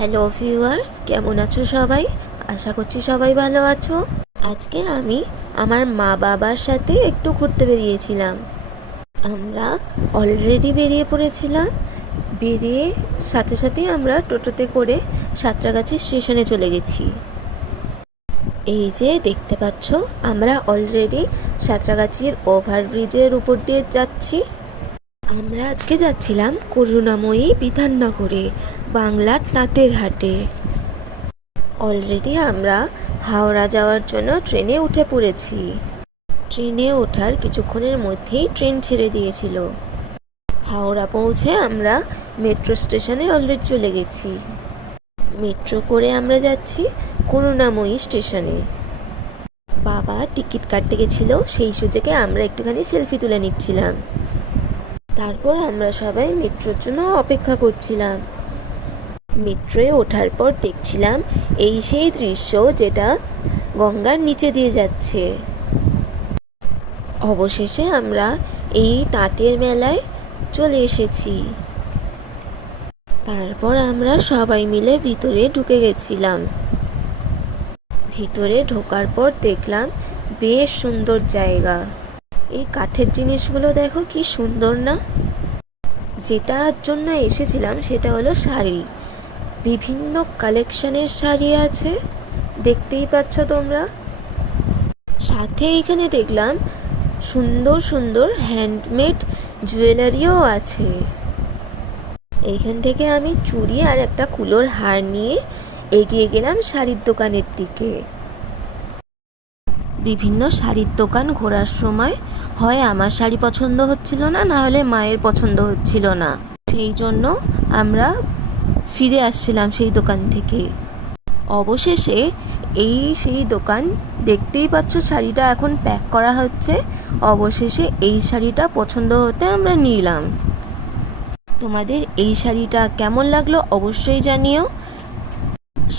Hello viewers, কেমন আছো সবাই? আশা করছি সবাই ভালো আছো। আজকে আমি আমার মা বাবার সাথে একটু ঘুরতে বেরিয়েছিলাম। আমরা অলরেডি বেরিয়ে পড়েছিলাম। বেরিয়ে সাথে সাথেই আমরা টোটোতে করে সাঁতরাগাছি স্টেশনে চলে গেছি। এই যে দেখতে পাচ্ছ, আমরা অলরেডি সাঁতরাগাছির ওভারব্রিজের উপর দিয়ে যাচ্ছি। আমরা আজকে যাচ্ছিলাম করুণাময়ী বিধাননগরে, বাংলার তাঁতের হাটে। অলরেডি আমরা হাওড়া যাওয়ার জন্য ট্রেনে উঠে পড়েছি। ট্রেনে ওঠার কিছুক্ষণের মধ্যেই ট্রেন ছেড়ে দিয়েছিল। হাওড়া পৌঁছে আমরা মেট্রো স্টেশনে অলরেডি চলে গেছি। মেট্রো করে আমরা যাচ্ছি করুণাময়ী স্টেশনে। বাবা টিকিট কাটতে গেছিল, সেই সুযোগে আমরা একটুখানি সেলফি তুলে নিচ্ছিলাম। তারপর আমরা সবাই মেট্রোর জন্য অপেক্ষা করছিলাম। মেট্রোয় ওঠার পর দেখছিলাম এই সেই দৃশ্য যেটা গঙ্গার নিচে দিয়ে যাচ্ছে। অবশেষে আমরা এই তাঁতের মেলায় চলে এসেছি। তারপর আমরা সবাই মিলে ভিতরে ঢুকে গেছিলাম। ভিতরে ঢোকার পর দেখলাম বেশ সুন্দর জায়গা। এই কাঠের জিনিসগুলো দেখো কি সুন্দর না? যেটার জন্য এসেছিলাম সেটা হলো শাড়ি। বিভিন্ন কালেকশনের শাড়ি আছে, দেখতেই পাচ্ছ তোমরা। সাথে এখানে দেখলাম সুন্দর সুন্দর হ্যান্ডমেড জুয়েলারিও আছে। এইখান থেকে আমি চুড়ি আর একটা কুলোর হার নিয়ে এগিয়ে গেলাম শাড়ির দোকানের দিকে। বিভিন্ন শাড়ির দোকান ঘোরার সময় হয় আমার শাড়ি পছন্দ হচ্ছিল না, না হলে মায়ের পছন্দ হচ্ছিল না। সেই জন্য আমরা ফিরে আসছিলাম সেই দোকান থেকে। অবশেষে সেই দোকান, দেখতেই পাচ্ছ শাড়িটা এখন প্যাক করা হচ্ছে। অবশেষে এই শাড়িটা পছন্দ হতে আমরা নিলাম। তোমাদের এই শাড়িটা কেমন লাগলো অবশ্যই জানিও।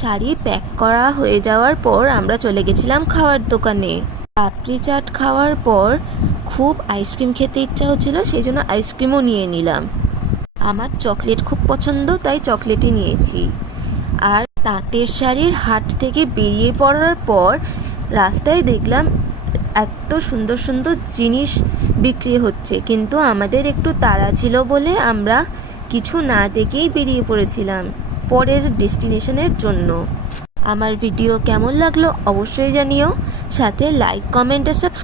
শাড়ি প্যাক করা হয়ে যাওয়ার পর আমরা চলে গেছিলাম খাওয়ার দোকানে। পাপড়ি চাট খাওয়ার পর খুব আইসক্রিম খেতে ইচ্ছা হচ্ছিল, সেই জন্য আইসক্রিমও নিয়ে নিলাম। আমার চকলেট খুব পছন্দ, তাই চকলেটই নিয়েছি। আর তাঁতের শাড়ির হাট থেকে বেরিয়ে পড়ার পর রাস্তায় দেখলাম এত সুন্দর সুন্দর জিনিস বিক্রি হচ্ছে, কিন্তু আমাদের একটু তাড়া ছিল বলে আমরা কিছু না দেখেই বেরিয়ে পড়েছিলাম পরের ডেস্টিনেশনের জন্য। আমার ভিডিও কেমন লাগলো অবশ্যই জানিও। সাথে লাইক, কমেন্ট আর সাবস্ক্রাইব